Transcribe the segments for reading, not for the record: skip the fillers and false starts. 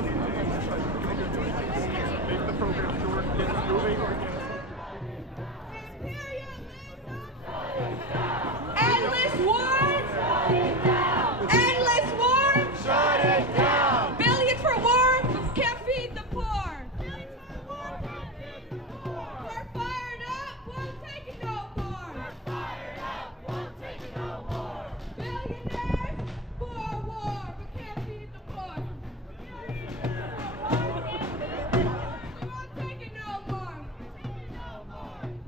Make the program short, get it moving, or get Endless wars! Endless wars! shut it down! Billions for war can't feed the poor. Billions for war can't feed the poor. We're fired up, won't take it no more. We're fired up, won't take it no more. Billionaires for war, but can't feed the poor. We won't take it no more.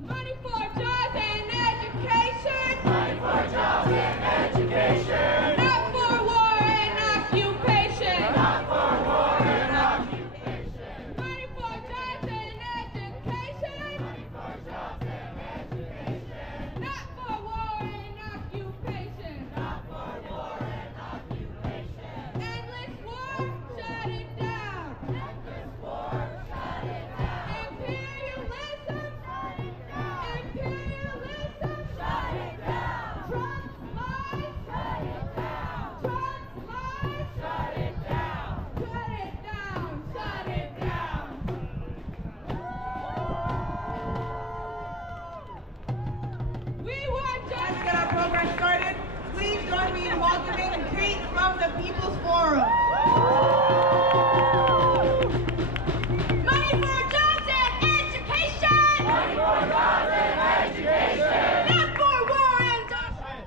Money for jobs and education. Money for jobs and education. Not for war and occupation. Not for war and occupation. Money for jobs and education. Money for jobs and education. Not for war and occupation. Not for war and occupation. Endless war, shut it down. Endless war, shut it down. Imperialism, Shut it down. imperialism, Shut it down. Trump's lies, Shut it down. Trump's lies, Shut it down. shut it down, shut it down. We want To justice. get our program started, please join me in welcoming Kate from the People's Forum. Money for jobs and education. Money for jobs and education. Not for war and justice.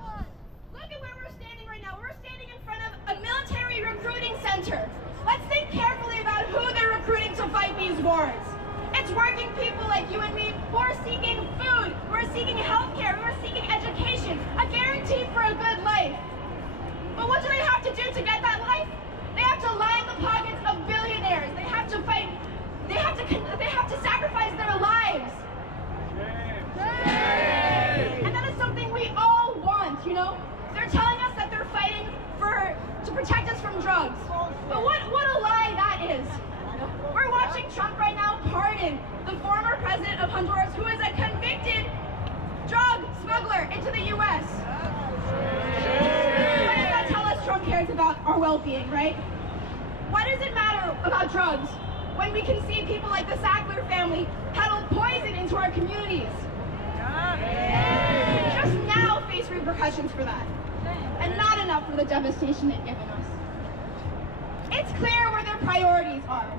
Look at where we're standing right now. We're standing in front of a military recruiting center. Let's think carefully about who they're recruiting to fight these wars. It's working people like you and me who are seeking food, who are seeking health care, who are seeking education, a guarantee for a good life. But what do they have to do to get that life? They have to line the pockets of billionaires. They have to fight. They have to sacrifice their lives. And that is something we all want, you know? They're telling us that they're fighting to protect us from drugs. But what a lie that is. We're watching Trump right now pardon the former president of Honduras, who is a convicted drug smuggler into the U.S. What does that tell us? Trump cares about our well-being, right? Why does it matter about drugs when we can see people like the Sackler family peddle poison into our communities? Just now face repercussions for that. And not enough for the devastation they've given us. It's clear where their priorities are.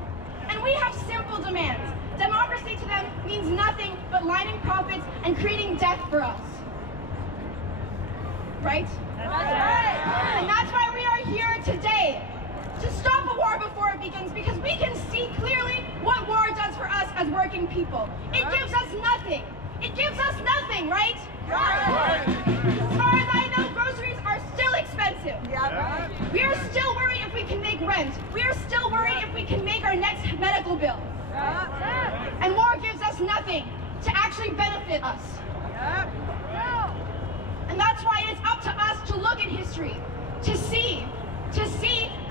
And we have simple demands. Democracy to them means nothing but lining profits and creating death for us. Right? That's right. And that's why we are here today. To stop a war before it begins, because we can see clearly what war does for us as working people. It gives us nothing. It gives us nothing, right? As far as I know, groceries are still expensive. We are still worried if we can make rent. We are still worried if we can make our next medical bill. And war gives us nothing to actually benefit us. And that's why it's up to us to look at history, to see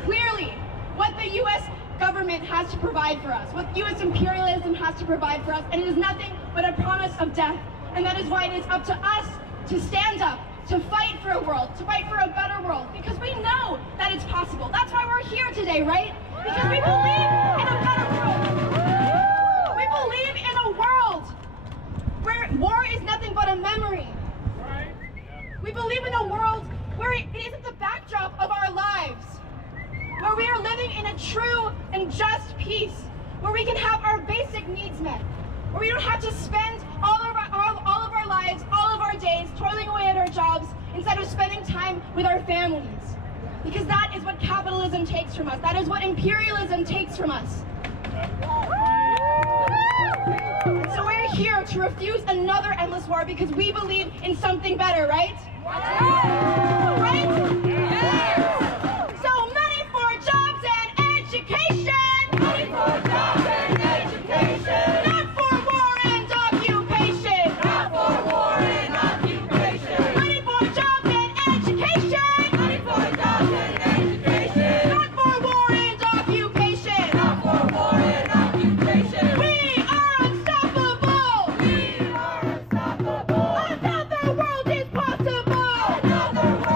clearly what the U.S. government has to provide for us, what U.S. imperialism has to provide for us, and it is nothing but a promise of death. And that is why it is up to us to stand up, to fight for a world, to fight for a better world, because we know that it's possible. That's why we're here today, right? Because we believe in a better world. We believe in a world where war is nothing but a memory. We believe in a world where it isn't the backdrop of our lives, where we are living in a true and just peace, where we can have our basic needs met, where we don't have to spend all of our lives, all of our days toiling away at our jobs instead of spending time with our families. Because that is what capitalism takes from us. That is what imperialism takes from us. And so we're here to refuse another endless war because we believe in something better, right? Right? So money for jobs and education. Money for jobs and education. Not for war and occupation. Not for war and occupation. Money for jobs and education. Money for jobs and education. Not for war and occupation. Not for war and occupation. We are unstoppable. We are unstoppable. Another world is possible. Another world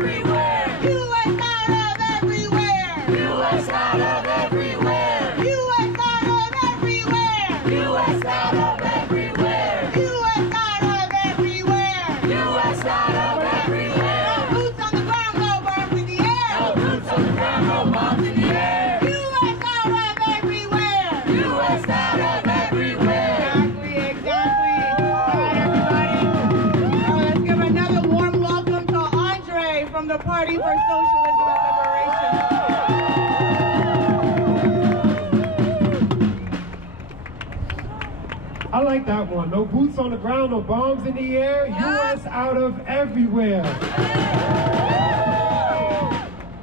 everywhere. U.S. out of everywhere. U.S. out of everywhere. U.S. out of everywhere. U.S. out of everywhere. U.S. out of everywhere. U.S. out of everywhere. No boots on the ground, no bombs in the air. No boots on the ground, no bombs in the air. U.S. out of everywhere. U.S. out of everywhere. Exactly. All right, everybody. Let's give another warm welcome to Andre from the Party for Socialism and Liberation. I like that one. No boots on the ground, no bombs in the air. U.S. out of everywhere.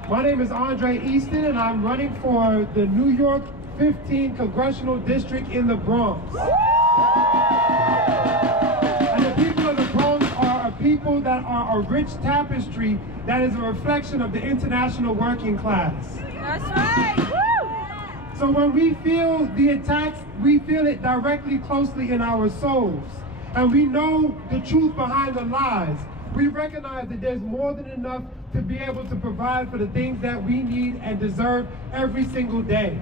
My name is Andre Easton, and I'm running for the New York 15 Congressional District in the Bronx. And the people of the Bronx are a people that are a rich tapestry that is a reflection of the international working class. That's right. So when we feel the attacks, we feel it directly, closely in our souls. And we know the truth behind the lies. We recognize that there's more than enough to be able to provide for the things that we need and deserve every single day.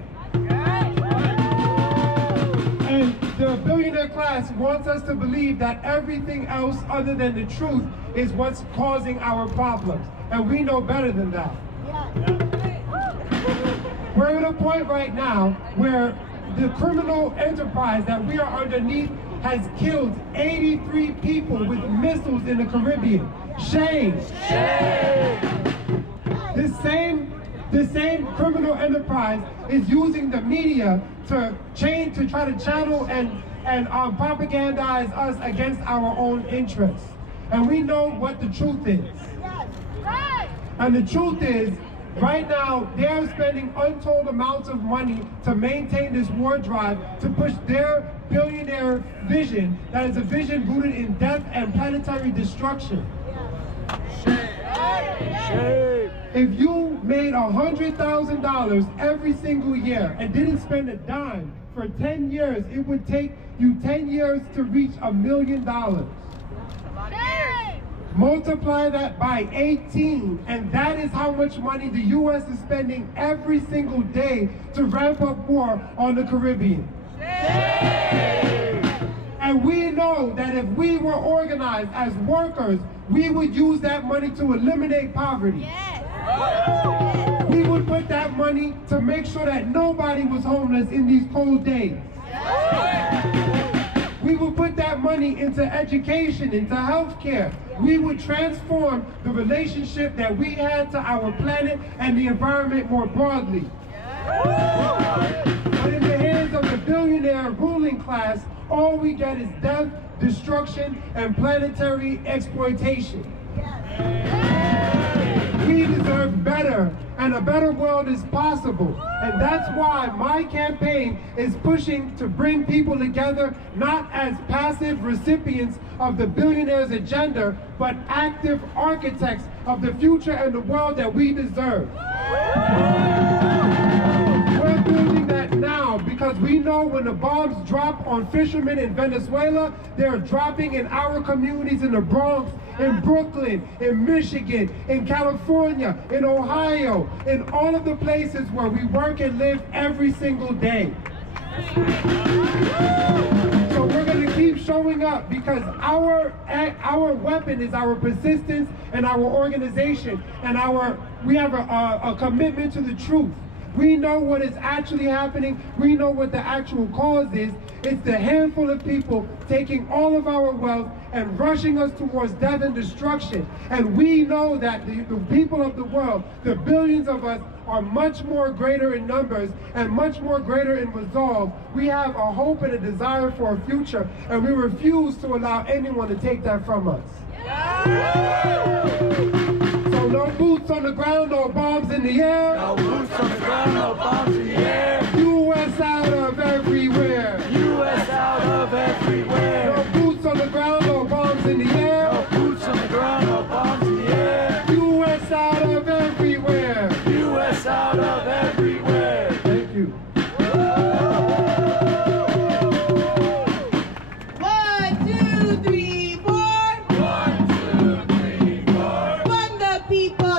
And the billionaire class wants us to believe that everything else other than the truth is what's causing our problems. And we know better than that. We're at a point right now where the criminal enterprise that we are underneath has killed 83 people with missiles in the Caribbean. Shame. Shame. The same criminal enterprise is using the media to try to channel and propagandize us against our own interests. And we know what the truth is. And the truth is, right now, they are spending untold amounts of money to maintain this war drive to push their billionaire vision that is a vision rooted in death and planetary destruction. Shame. If you made $100,000 every single year and didn't spend a dime for 10 years, it would take you 10 years to reach $1 million. Multiply that by 18, and that is how much money the U.S. is spending every single day to ramp up war on the Caribbean. And we know that if we were organized as workers, we would use that money to eliminate poverty. We would put that money to make sure that nobody was homeless in these cold days. We would put that money into education, into healthcare. We would transform the relationship that we had to our planet and the environment more broadly. But in the hands of the billionaire ruling class, all we get is death, destruction, and planetary exploitation. We deserve better, and a better world is possible. And that's why my campaign is pushing to bring people together, not as passive recipients of the billionaire's agenda, but active architects of the future and the world that we deserve. We're building that now because we know when the bombs drop on fishermen in Venezuela, they're dropping in our communities in the Bronx, in Brooklyn, in Michigan, in California, in Ohio, in all of the places where we work and live every single day. So we're going to keep showing up because our weapon is our persistence and our organization, and we have a commitment to the truth. We know what is actually happening. We know what the actual cause is. It's the handful of people taking all of our wealth and rushing us towards death and destruction. And we know that the people of the world, the billions of us, are much more greater in numbers and much more greater in resolve. We have a hope and a desire for a future, and we refuse to allow anyone to take that from us. So no boots on the ground, no bombs in the air. No boots on the ground, no bombs in the air. U.S. out of everywhere. U.S. out of everywhere. No boots on the ground, no bombs in the air. No boots on the ground, no bombs in the air. U.S. out of everywhere. U.S. out of everywhere. Thank you. 1, 2, 3, 4. 1, 2, 3, 4. Fund the people.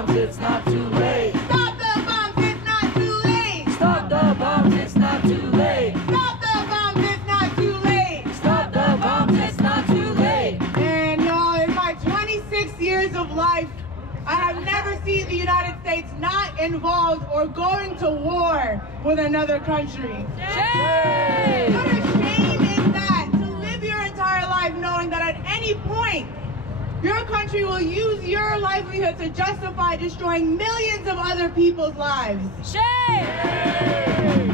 bombs, it's not too late. Stop the bombs, it's not too late. Stop the bombs, it's not too late. Stop the bombs, it's not too late. Stop the bombs, it's not too late. And in my 26 years of life, I have never seen the United States not involved or going to war with another country. Shame! What a shame is that, to live your entire life knowing that at any point, your country will use your livelihood to justify destroying millions of other people's lives. Shame!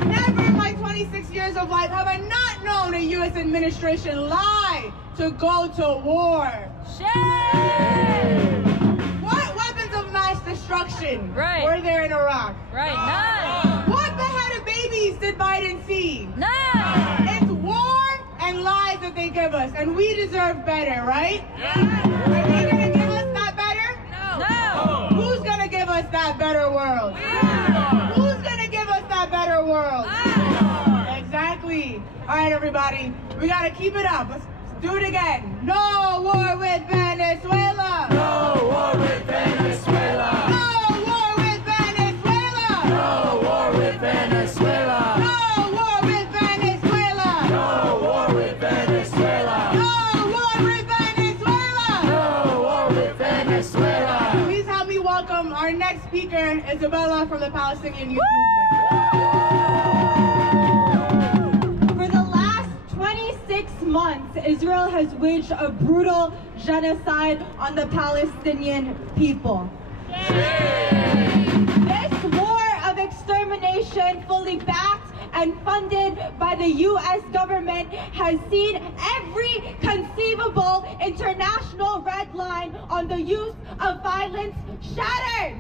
Never in my 26 years of life have I not known a U.S. administration lie to go to war. Shame! What weapons of mass destruction Right. were there in Iraq? Right, none. What beheaded babies did Biden see? None. It's war and lies that they give us, and we deserve better, right? Are they gonna give us that better? No. Who's gonna give us that better world? Who's gonna give us that better world? Exactly. All right, everybody, we gotta keep it up. Let's do it again. No war with Venezuela. No war with Venezuela. No war with Venezuela. No war with Venezuela. No war with Venezuela. No war with Venezuela. No war with Venezuela. No war with Venezuela. Please help me welcome our next speaker, Isabella from the Palestinian Youth Movement. For the last 26 months, Israel has waged a brutal genocide on the Palestinian people. This war of extermination, fully backed and funded by the U.S. government, has seen every conceivable international red line on the use of violence shattered.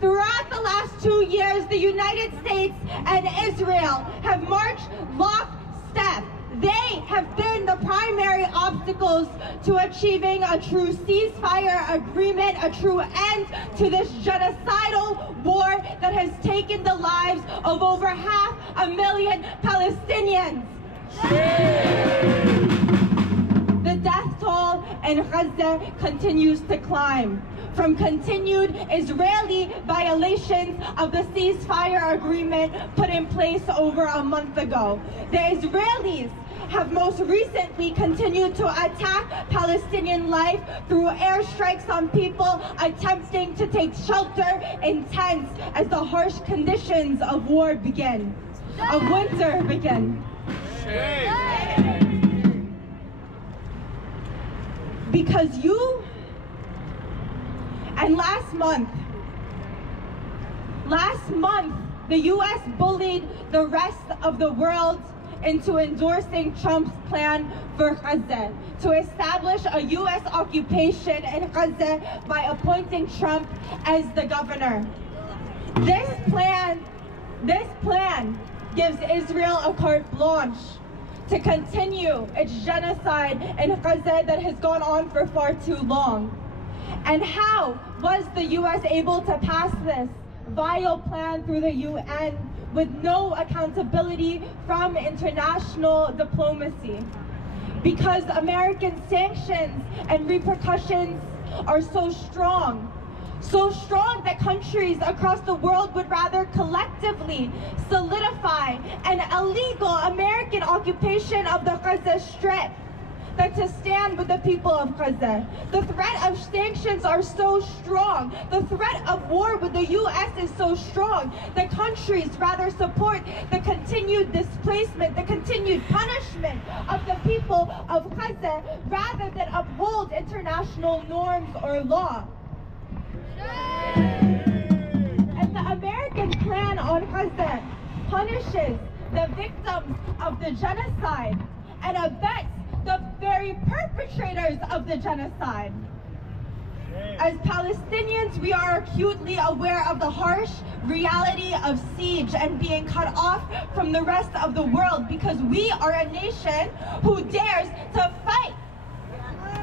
Throughout the last 2 years, the United States and Israel have marched lockstep. They have been the primary obstacles to achieving a true ceasefire agreement, a true end to this genocidal war that has taken the lives of over 500,000 Palestinians. The death toll in Gaza continues to climb from continued Israeli violations of the ceasefire agreement put in place over a month ago. The Israelis have most recently continued to attack Palestinian life through airstrikes on people attempting to take shelter in tents as the harsh conditions of war begin, of winter begin. Because you, and last month, the U.S. bullied the rest of the world into endorsing Trump's plan for Gaza to establish a U.S. occupation in Gaza by appointing Trump as the governor. This plan gives Israel a carte blanche to continue its genocide in Gaza that has gone on for far too long. And how was the U.S. able to pass this vile plan through the UN with no accountability from international diplomacy? Because American sanctions and repercussions are so strong that countries across the world would rather collectively solidify an illegal American occupation of the Gaza Strip than to stand with the people of Gaza. The threat of sanctions are so strong. The threat of war with the U.S. is so strong that countries rather support the continued displacement, the continued punishment of the people of Gaza rather than uphold international norms or law. And the American plan on Gaza punishes the victims of the genocide and abets the very perpetrators of the genocide. As Palestinians, we are acutely aware of the harsh reality of siege and being cut off from the rest of the world because we are a nation who dares to fight.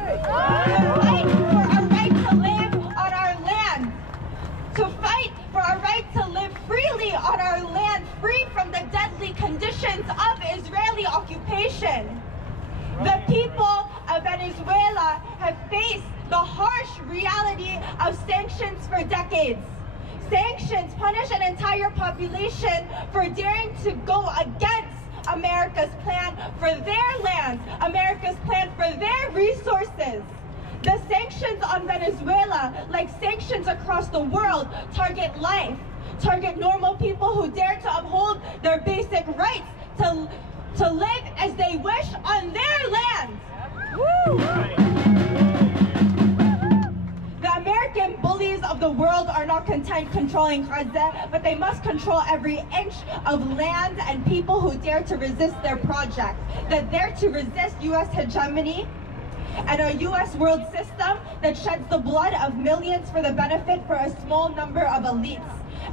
To fight for our right to live on our land. To fight for our right to live freely on our land, free from the deadly conditions of Israeli occupation. The people of Venezuela have faced the the harsh reality of sanctions for decades. Sanctions punish an entire population for daring to go against America's plan for their lands, America's plan for their resources. The sanctions on Venezuela, like sanctions across the world, target life, target normal people who dare to uphold their basic rights to live as they wish on their land. The American bullies of the world are not content controlling Gaza, but they must control every inch of land and people who dare to resist their project, that dare to resist U.S. hegemony and a U.S. world system that sheds the blood of millions for the benefit for a small number of elites.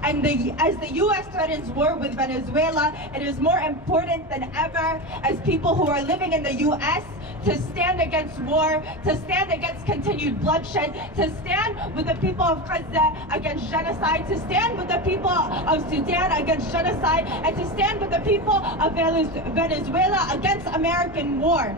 And as the U.S. threatens war with Venezuela, it is more important than ever as people who are living in the U.S. to stand against war, to stand against continued bloodshed, to stand with the people of Gaza against genocide, to stand with the people of Sudan against genocide, and to stand with the people of Venezuela against American war.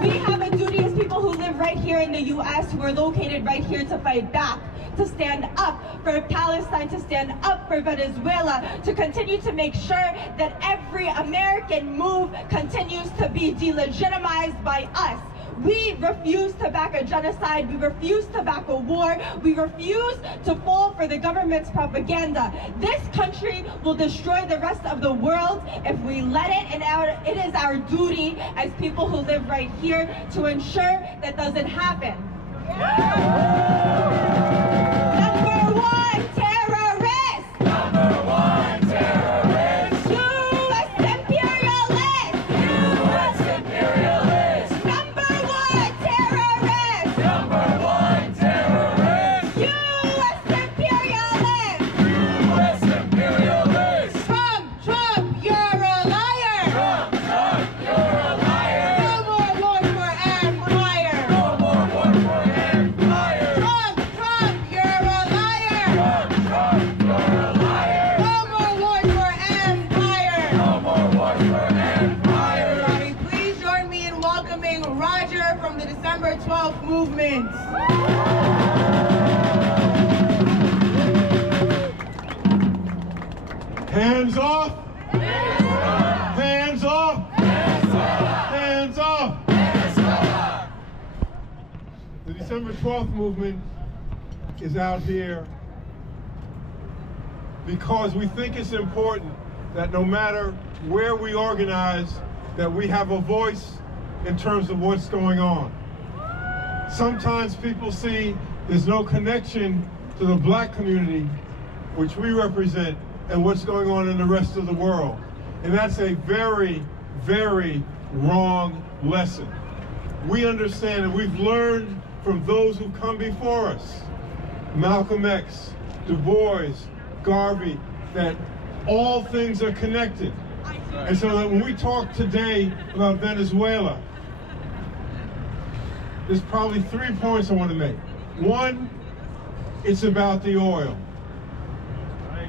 We have a duty as people who live right here in the U.S., who are located right here, to fight back, to stand up for Palestine, to stand up for Venezuela, to continue to make sure that every American move continues to be delegitimized by us. We refuse to back a genocide. We refuse to back a war. We refuse to fall for the government's propaganda. This country will destroy the rest of the world if we let it, and it is our duty as people who live right here to ensure that doesn't happen. Number one terrorist! Number one terrorist! U.S. imperialist! U.S. imperialist! Number one terrorist! Number one terrorist! U.S. imperialist! U.S. imperialist! Trump, you're a liar! Trump, you're a liar! No more war for empire! No more war for empire! Trump, you're a liar! Trump, you're a liar! No more war for empire! No more war for empire! Everybody, please join me in welcoming Roger from the December 12th movement. Hands off! Hands off! Hands off! The December 12th movement is out here because we think it's important that no matter where we organize, that we have a voice in terms of what's going on. Sometimes people see there's no connection to the black community, which we represent, and what's going on in the rest of the world. And that's a very, very wrong lesson. We understand, and we've learned from those who come before us, Malcolm X, Du Bois, Garvey, that all things are connected. And so that when we talk today about Venezuela, there's probably 3 points I want to make. One, it's about the oil.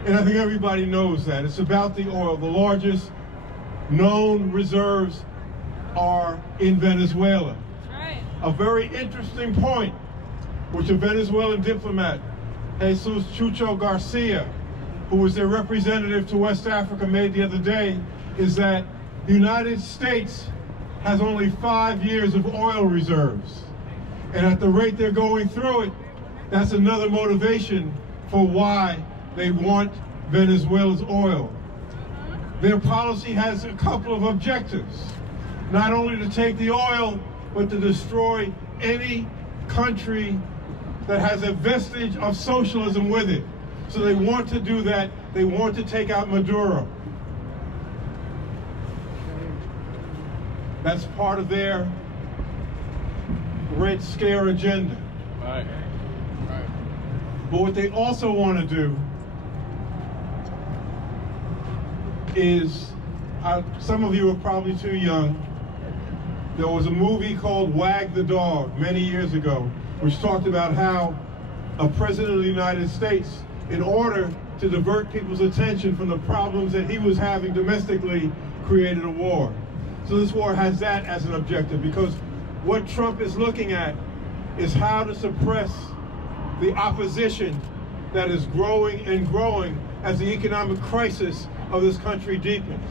And I think everybody knows that. It's about the oil. The largest known reserves are in Venezuela. A very interesting point, which a Venezuelan diplomat, Jesus Chucho Garcia, who was their representative to West Africa, made the other day, is that the United States has only 5 years of oil reserves. And at the rate they're going through it, that's another motivation for why they want Venezuela's oil. Their policy has a couple of objectives. Not only to take the oil, but to destroy any country that has a vestige of socialism with it. So they want to do that. They want to take out Maduro. That's part of their Red Scare agenda. Right. But what they also want to do is, some of you are probably too young. There was a movie called Wag the Dog many years ago, which talked about how a president of the United States, in order to divert people's attention from the problems that he was having domestically, created a war. So this war has that as an objective, because what Trump is looking at is how to suppress the opposition that is growing and growing as the economic crisis of this country deepens.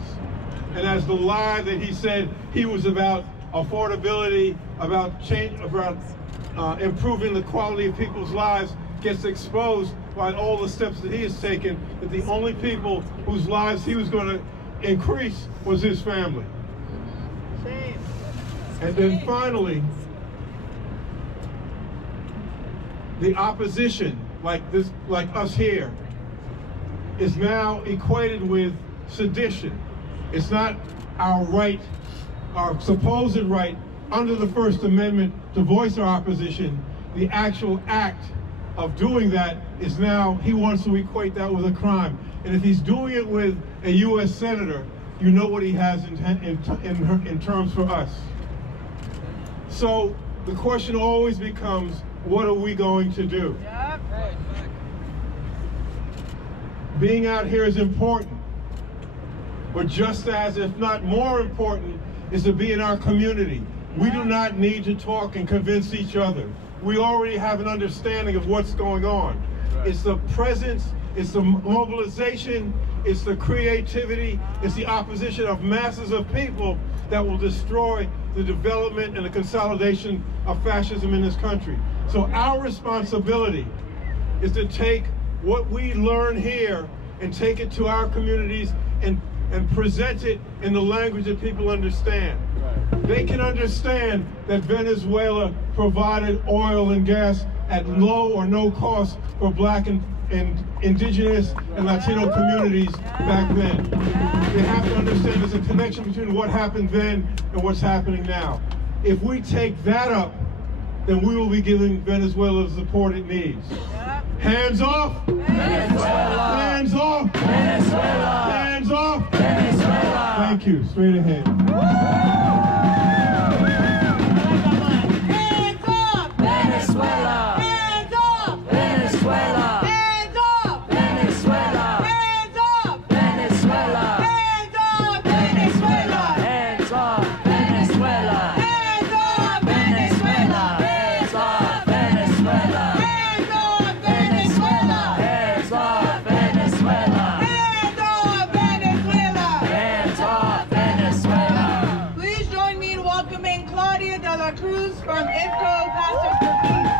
And as the lie that he said he was about affordability, about change, about improving the quality of people's lives gets exposed by all the steps that he has taken, that the only people whose lives he was going to increase was his family. And then finally, the opposition, like us here, is now equated with sedition. It's not our right, our supposed right under the First Amendment to voice our opposition. The actual act of doing that is now, he wants to equate that with a crime. And if he's doing it with a U.S. Senator, you know what he has in terms for us. So the question always becomes, what are we going to do? Being out here is important, but just as, if not more important, is to be in our community. We do not need to talk and convince each other. We already have an understanding of what's going on. It's the presence, it's the mobilization, it's the creativity, it's the opposition of masses of people that will destroy the development and the consolidation of fascism in this country. So our responsibility is to take what we learn here and take it to our communities and present it in the language that people understand. They can understand that Venezuela provided oil and gas at low or no cost for Black and indigenous and Latino communities back then. They have to understand there's a connection between what happened then and what's happening now. If we take that up, then we will be giving Venezuela the support it needs. Hands off! Venezuela! Hands off! Venezuela! Hands off! Venezuela! Thank you. Straight ahead. Hands up! Venezuela! Hands up! Venezuela! Hands up! Venezuela! Hands up! Venezuela! Hands up! Venezuela! Hands off Venezuela! Hands up! Venezuela! Hands off Venezuela! Hands up! Venezuela! Hands off Venezuela! Hands up! Venezuela! Hands off Venezuela! Please join me in welcoming Claudia de la Cruz from IFCO Pastors for Peace.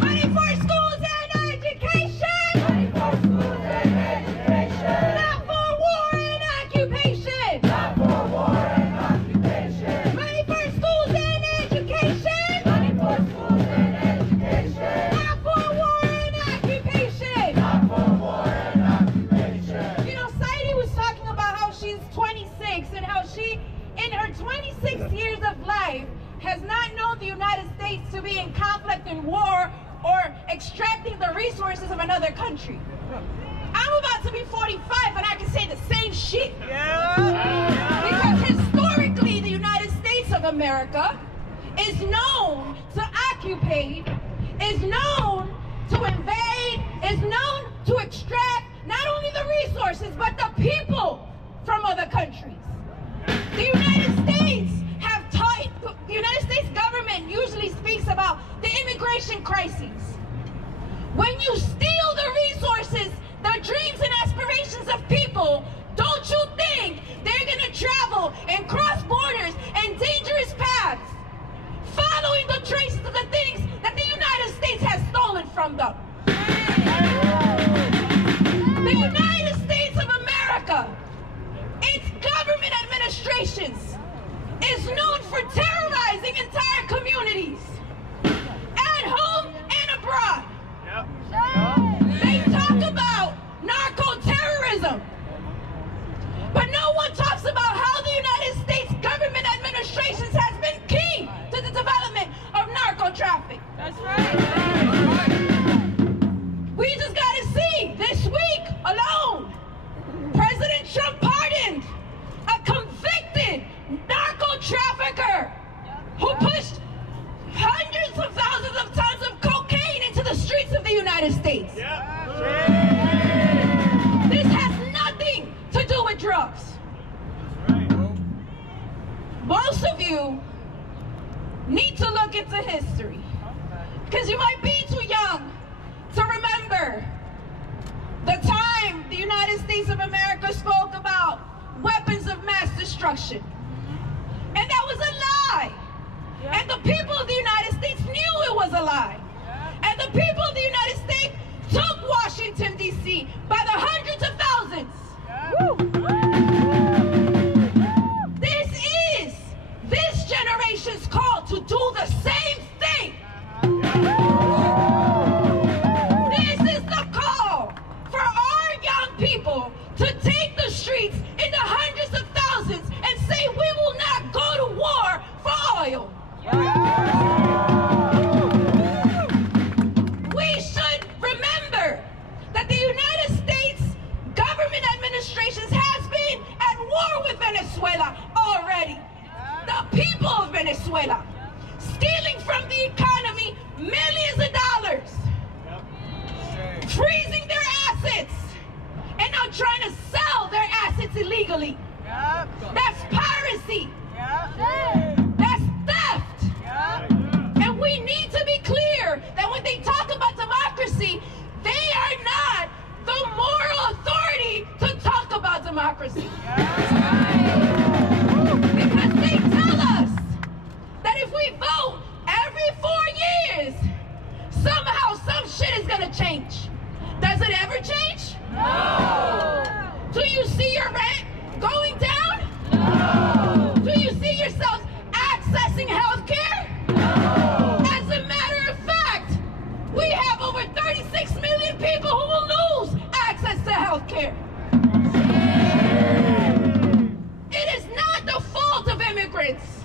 Money for schools and education! Money for schools and education! Not for war and occupation! Not for war and occupation! Money for schools and education! Money for schools and education! Not for war and occupation! Not for war and occupation! You know, Saidi was talking about how she's 26 and how she, in her 26 years of life, has not known the United States to be in conflict and war or extracting the resources of another country. I'm about to be 45 and I can say the same shit. Because historically, the United States of America is known to occupy, is known to invade, is known to extract not only the resources, but the people from other countries. The United States have taught, the United States government usually speaks about the immigration crisis. When you steal the resources, the dreams and aspirations of people, don't you think they're gonna travel and cross borders and dangerous paths, following the traces of the things that the United States has stolen from them? The United States of America, its government administrations, is known for terrorizing entire communities, at home and abroad. They talk about narco-terrorism, but no one talks about how the United States government administrations has been key to the development of narco-traffic. That's right. We just gotta see, this week alone, President Trump pardoned a convicted narco trafficker who pushed hundreds most of you need to look into history, because you might be too young to remember the time the United States of America spoke about weapons of mass destruction. And that was a lie. And the people of the United States knew it was a lie. And the people of the United States took Washington, D.C. by the hundreds of thousands. This is this generation's call to do the same thing. This is the call for our young people to take the streets in the hundreds of thousands and say we will not go to war for oil. We should remember that the United States government administrations has been at war with Venezuela already. The people of Venezuela stealing from the economy millions of dollars, freezing their assets, and now trying to sell their assets illegally. That's piracy. That's theft. And we need to be clear that when they talk about democracy, they are not the moral authority to talk about democracy. Because they tell us that if we vote every 4 years, somehow some shit is gonna change. Does it ever change? No. Do you see your rent going down? No. Do you see yourselves accessing health care? No. As a matter of fact, we have over 36 million people who will lose access to health care. It is not the fault of immigrants.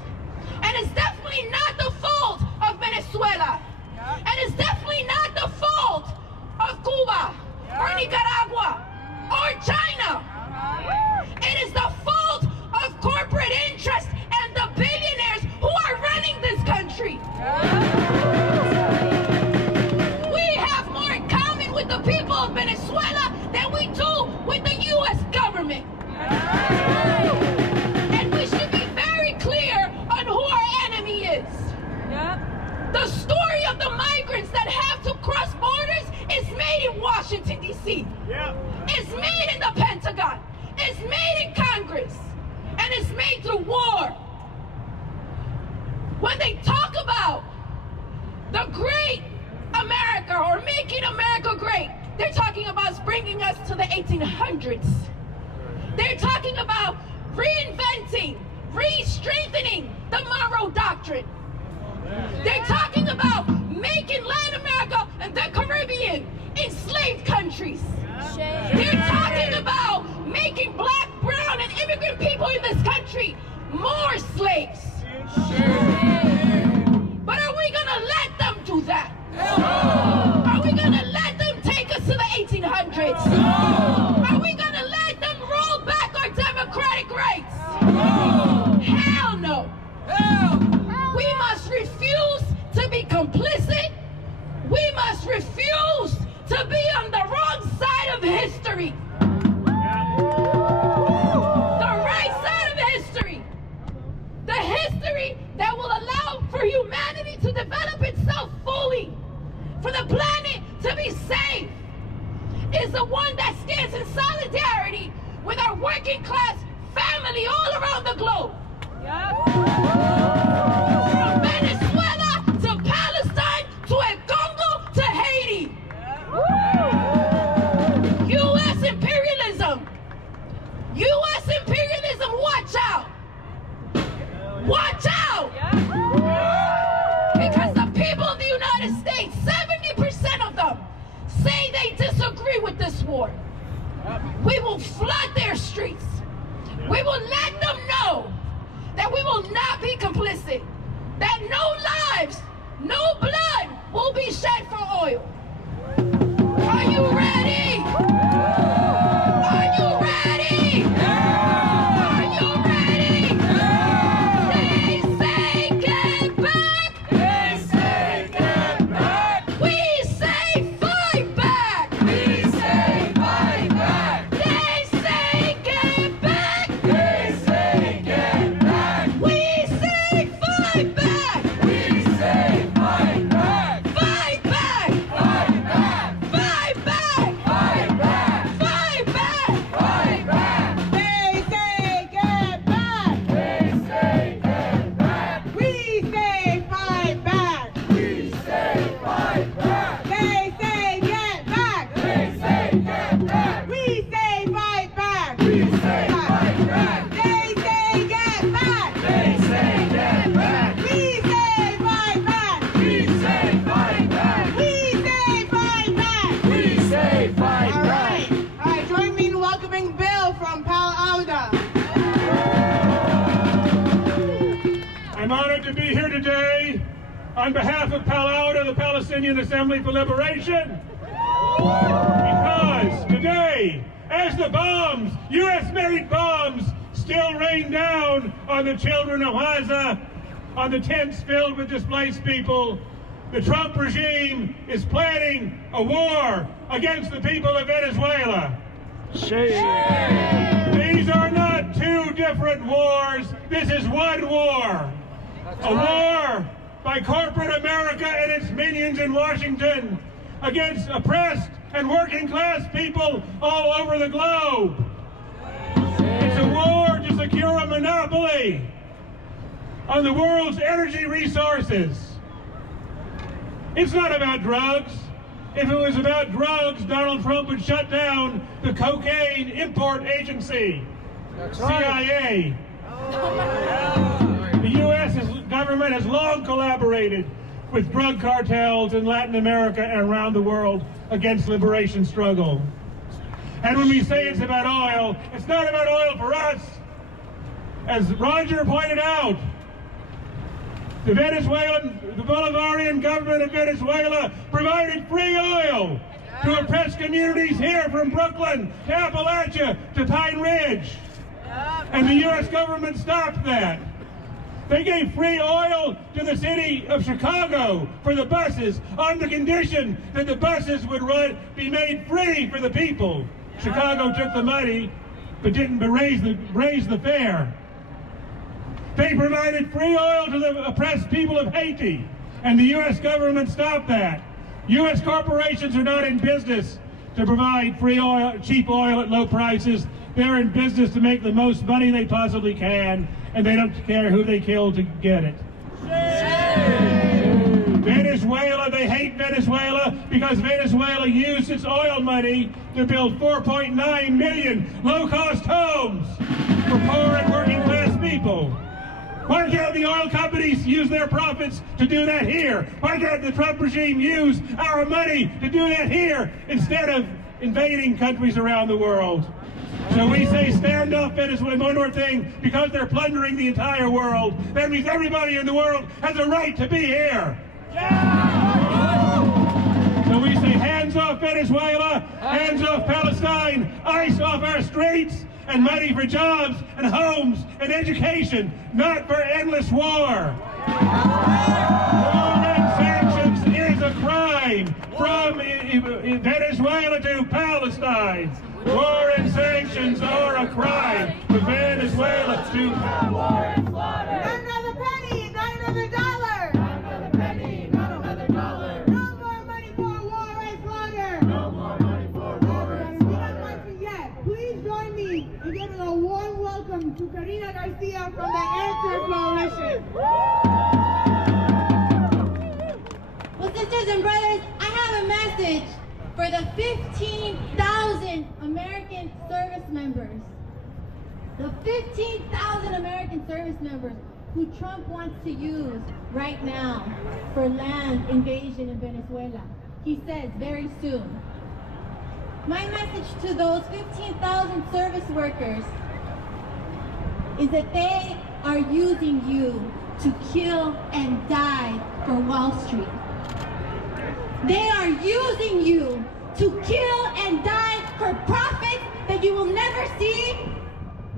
And it's definitely not the fault of Venezuela. And it's definitely not the fault of Cuba or Nicaragua or China. It is the fault of corporate interests and the billionaires who are running this country. We have more in common with the people of Venezuela than we do with the U.S. government. And we should be very clear on who our enemy is. The story of the migrants that have to cross borders is made in Washington, D.C. It's made in the Pentagon. It's made in Congress. And it's made through war. When they talk about the great America or making America great, they're talking about bringing us to the 1800s. They're talking about reinventing, re-strengthening the Monroe Doctrine. They're talking about making Latin America and the Caribbean enslaved countries. They're talking about making black, brown, and immigrant people in this country more slaves. But are we gonna let them do that? Are we gonna let them take us to the 1800s? Are we gonna let them roll back our democratic rights? Hell no. We must refuse to be complicit. We must refuse to be on the wrong side of history. The right side of history. The history that will allow for humanity to develop itself fully. For the planet to be safe. Is the one that stands in solidarity with our working class family all around the globe. From Venezuela to Palestine to El Congo to Haiti. U.S. imperialism. U.S. imperialism, watch out. Watch out. Because the people of the United States, 70% of them, say they disagree with this war. We will flood their streets. We will let them know that we will not be complicit, that no lives, no blood will be shed for oil. Are you ready? Are you ready? Are you ready? They say get back. They say get back. We say fight back. We say fight back. They say get back. They say get back. We honored to be here today on behalf of PALAUDA, the Palestinian Assembly for Liberation, because today, as the bombs, U.S.-made bombs, still rain down on the children of Gaza, on the tents filled with displaced people, the Trump regime is planning a war against the people of Venezuela. These are not two different wars. This is one war. A war by corporate America and its minions in Washington against oppressed and working class people all over the globe. It's a war to secure a monopoly on the world's energy resources. It's not about drugs. If it was about drugs, Donald Trump would shut down the Cocaine Import Agency, CIA. The U.S. government has long collaborated with drug cartels in Latin America and around the world against liberation struggle. And when we say it's about oil, it's not about oil for us. As Roger pointed out, the Bolivarian government of Venezuela provided free oil to oppressed communities here from Brooklyn to Appalachia to Pine Ridge. And the U.S. government stopped that. They gave free oil to the city of Chicago for the buses on the condition that the buses would be made free for the people. Chicago took the money but didn't raise the fare. They provided free oil to the oppressed people of Haiti, and the U.S. government stopped that. U.S. corporations are not in business to provide free oil, cheap oil at low prices. They're in business to make the most money they possibly can, and they don't care who they kill to get it. Venezuela, they hate Venezuela because Venezuela used its oil money to build 4.9 million low-cost homes for poor and working class people. Why can't the oil companies use their profits to do that here? Why can't the Trump regime use our money to do that here instead of invading countries around the world? So we say stand off Venezuela. One more thing, because they're plundering the entire world, that means everybody in the world has a right to be here. So we say hands off Venezuela, hands off Palestine, ice off our streets, and money for jobs and homes and education, not for endless war. War and sanctions is a crime from Venezuela to Palestine. War and sanctions are a crime from Venezuela to Palestine. Not another penny, not another dollar. Not another penny, not another dollar. No more money for war and slaughter. No more money for war and We're not slaughter. marching yet. Please join me in giving a warm welcome to Karina Garcia from the Answer Coalition. Well, sisters and brothers, I have a message for the 15,000 American service members. The 15,000 American service members who Trump wants to use right now for land invasion in Venezuela. He says very soon. My message to those 15,000 service workers is that they are using you to kill and die for Wall Street. They are using you to kill and die for profits that you will never see,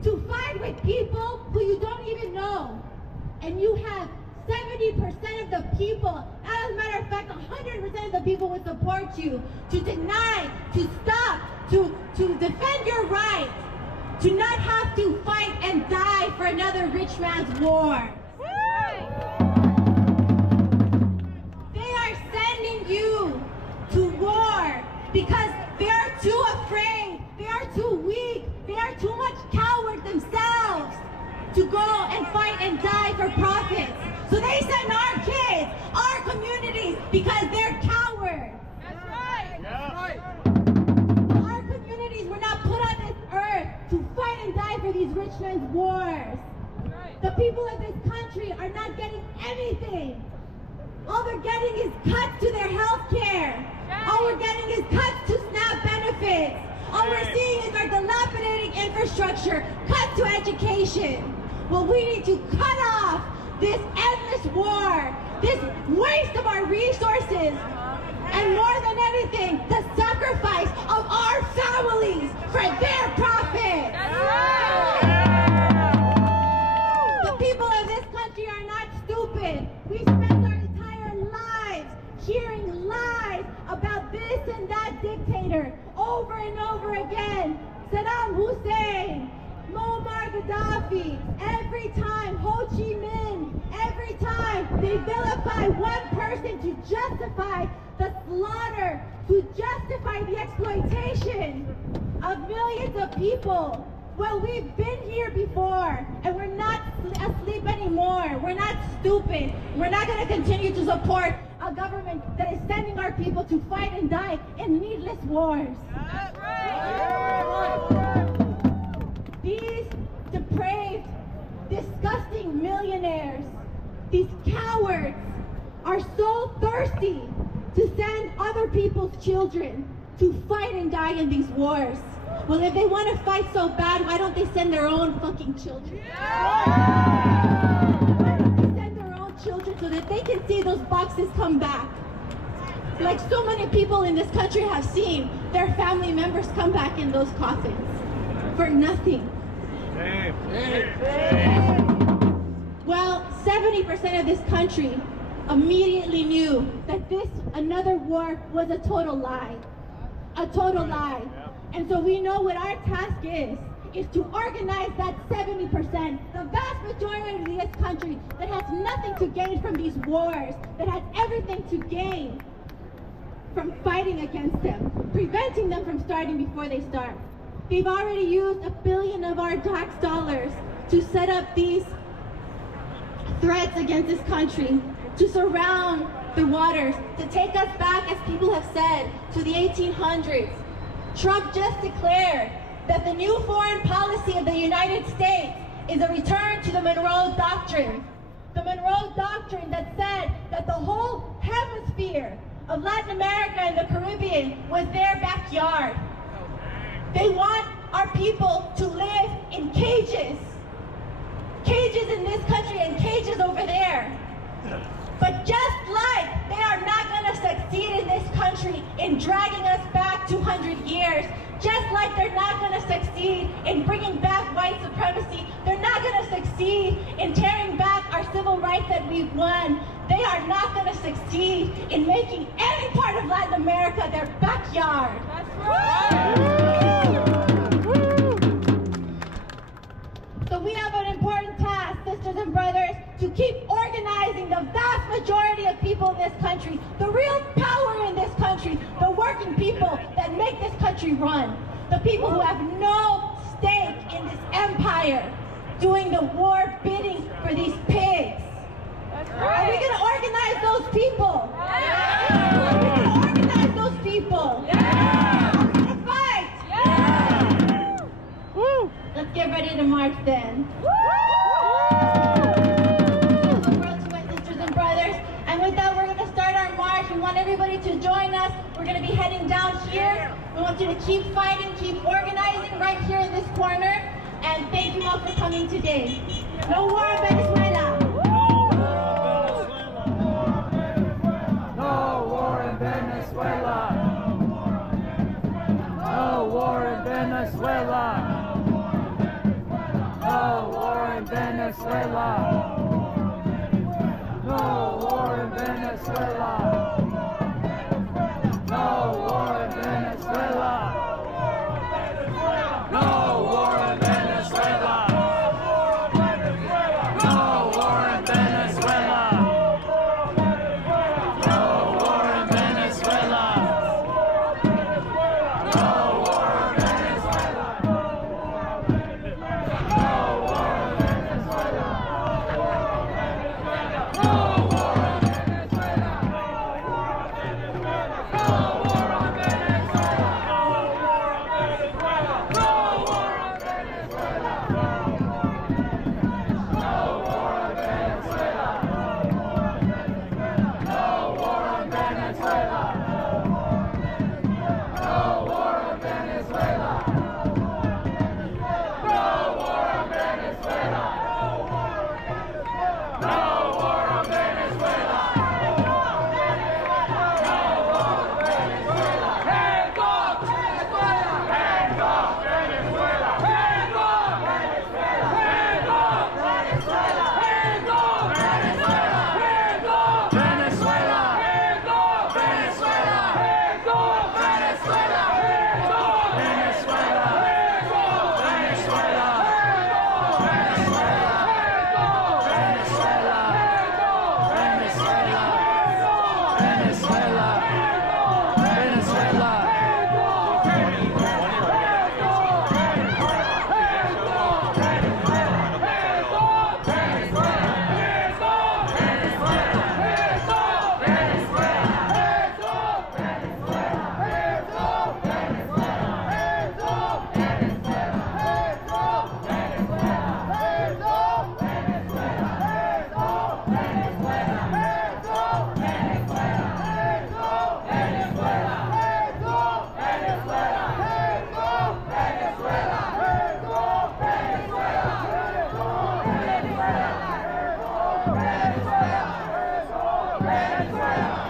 to fight with people who you don't even know. And you have 70% of the people, as a matter of fact, 100% of the people would support you to deny, to stop, to defend your right, to not have to fight and die for another rich man's war. They are sending you to war because they are too afraid, they are too weak, they are too much coward themselves to go and fight and die for profits. So they send our kids, our communities, because they're cowards. That's right. That's right. Our communities were not put on this earth to fight and die for these rich men's wars. The people of this country are not getting anything. All they're getting is cuts to their health care. All we're getting is cuts to SNAP benefits. All we're seeing is our dilapidating infrastructure, cuts to education. Well, we need to cut off this endless waste of our resources, and more than anything, the sacrifice of our families for their profit. The people of this country are not stupid. We spent our entire lives hearing lies about this and that dictator over and over again. Saddam Hussein, Muammar Gaddafi, every time Ho Chi Minh, every time they vilify one person to justify the slaughter, to justify the exploitation of millions of people. Well, we've been here before, and we're not asleep anymore. We're not stupid. We're not going to continue to support a government that is sending our people to fight and die in needless wars. These depraved, disgusting millionaires, these cowards, are so thirsty to send other people's children to fight and die in these wars. Well, if they want to fight so bad, why don't they send their own fucking children? Why don't they send their own children so that they can see those boxes come back? Like so many people in this country have seen their family members come back in those coffins for nothing. Well, 70% of this country immediately knew that this, another war, was a total lie. A total lie. And so we know what our task is to organize that 70%, the vast majority of this country that has nothing to gain from these wars, that has everything to gain from fighting against them, preventing them from starting before they start. They've already used $1 billion of our tax dollars to set up these threats against this country, to surround the waters, to take us back, as people have said, to the 1800s. Trump just declared that the new foreign policy of the United States is a return to the Monroe Doctrine. The Monroe Doctrine that said that the whole hemisphere of Latin America and the Caribbean was their backyard. They want our people to live in cages. Cages in this country and cages over there. But just like they are not going to succeed in this country in dragging us back 200 years, just like they're not going to succeed in bringing back white supremacy, they're not going to succeed in tearing back our civil rights that we've won, they are not going to succeed in making any part of Latin America their backyard. That's right. So we have an important task, sisters and brothers, to keep organizing the vast majority of people in this country, the real power in this country, the working people that make this country run, the people who have no stake in this empire, doing the war bidding for these pigs. Are we going to organize those people? Are we going to organize those people? Are we going to fight? Let's get ready to march then. And with that, we're going to start our march. We want everybody to join us. We're going to be heading down here. We want you to keep fighting, keep organizing right here in this corner. And thank you all for coming today. No war on Venezuela. No war in Venezuela. No war in Venezuela. No war in Venezuela. No war in Venezuela. No war in Venezuela. No war in Venezuela. No war in Venezuela. No war in Venezuela. No war in Venezuela. No war in Venezuela. Venezuela!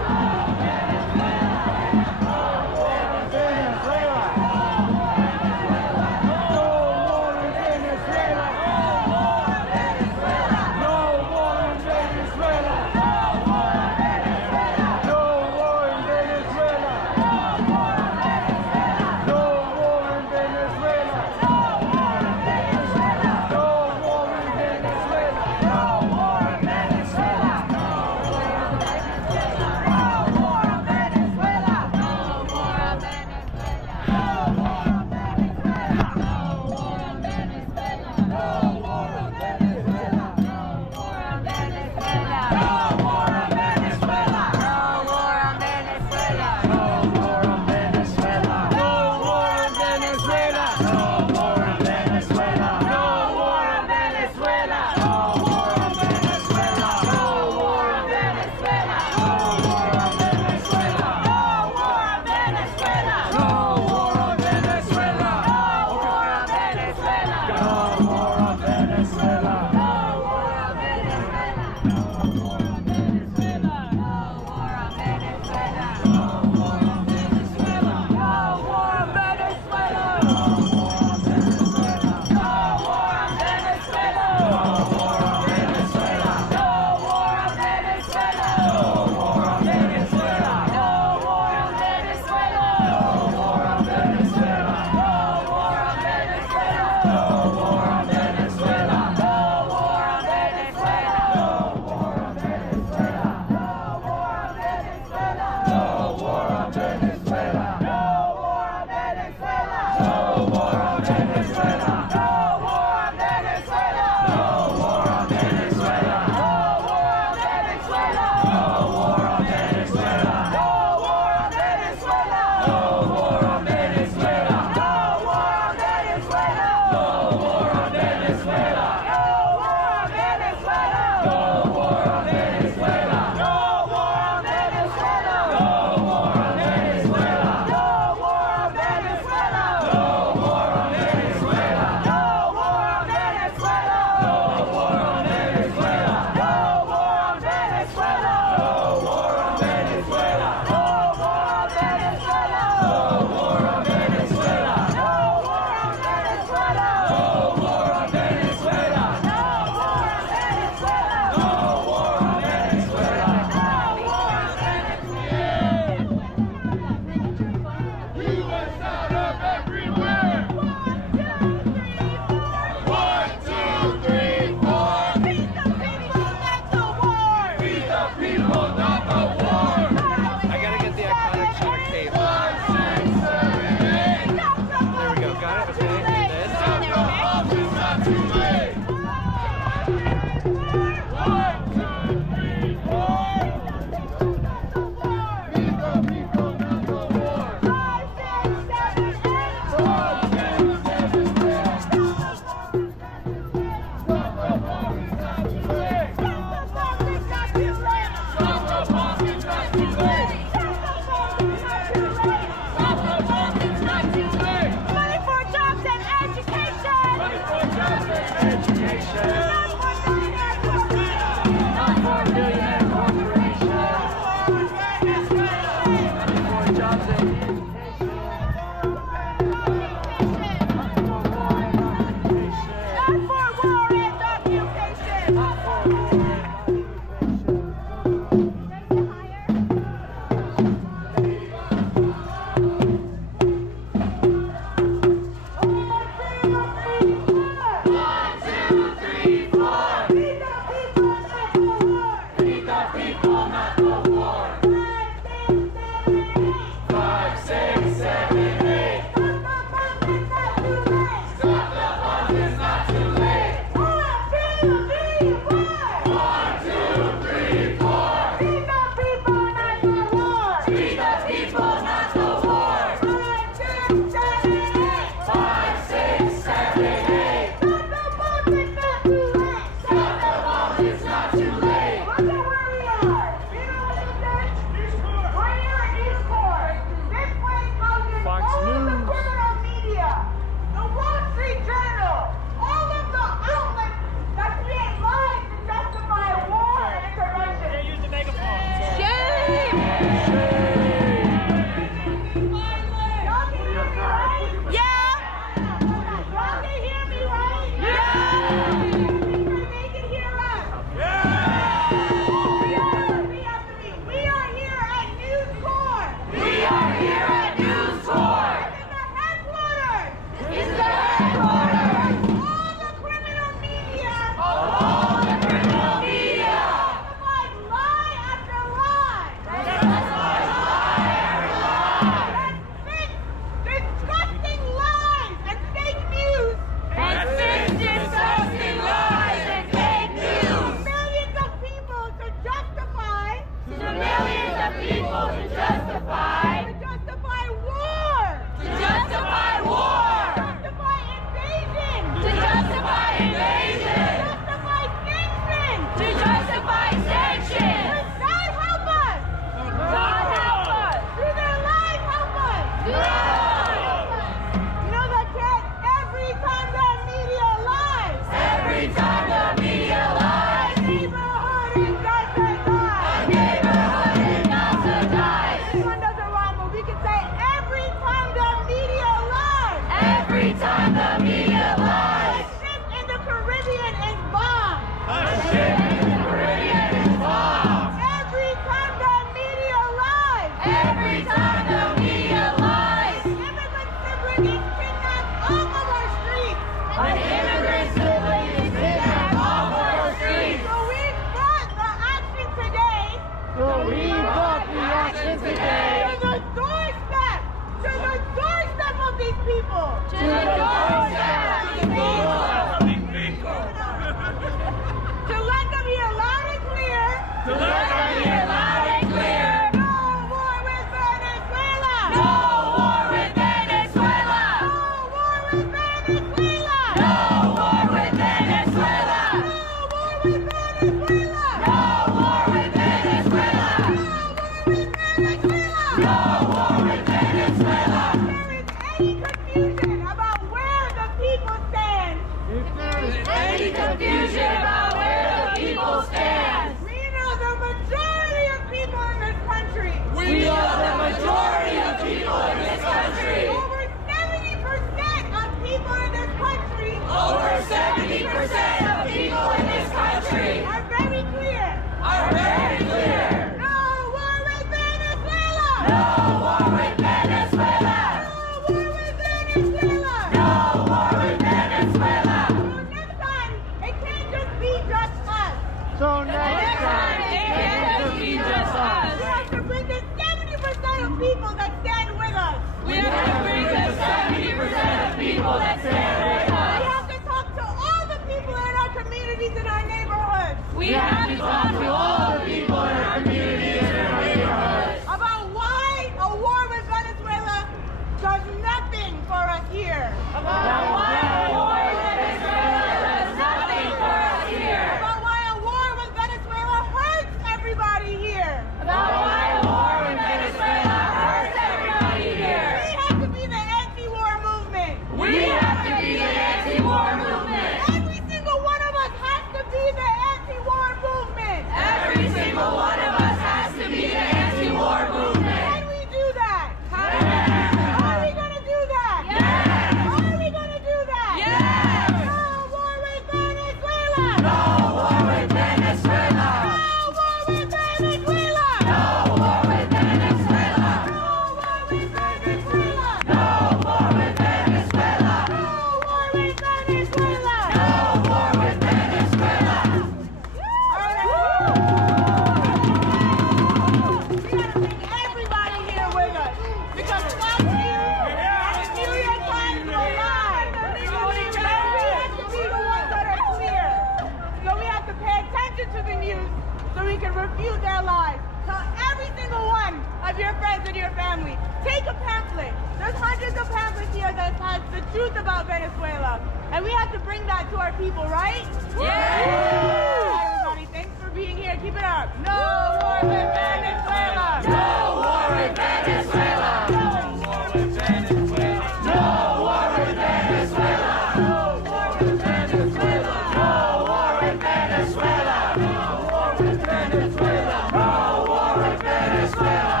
Venezuela!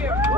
you.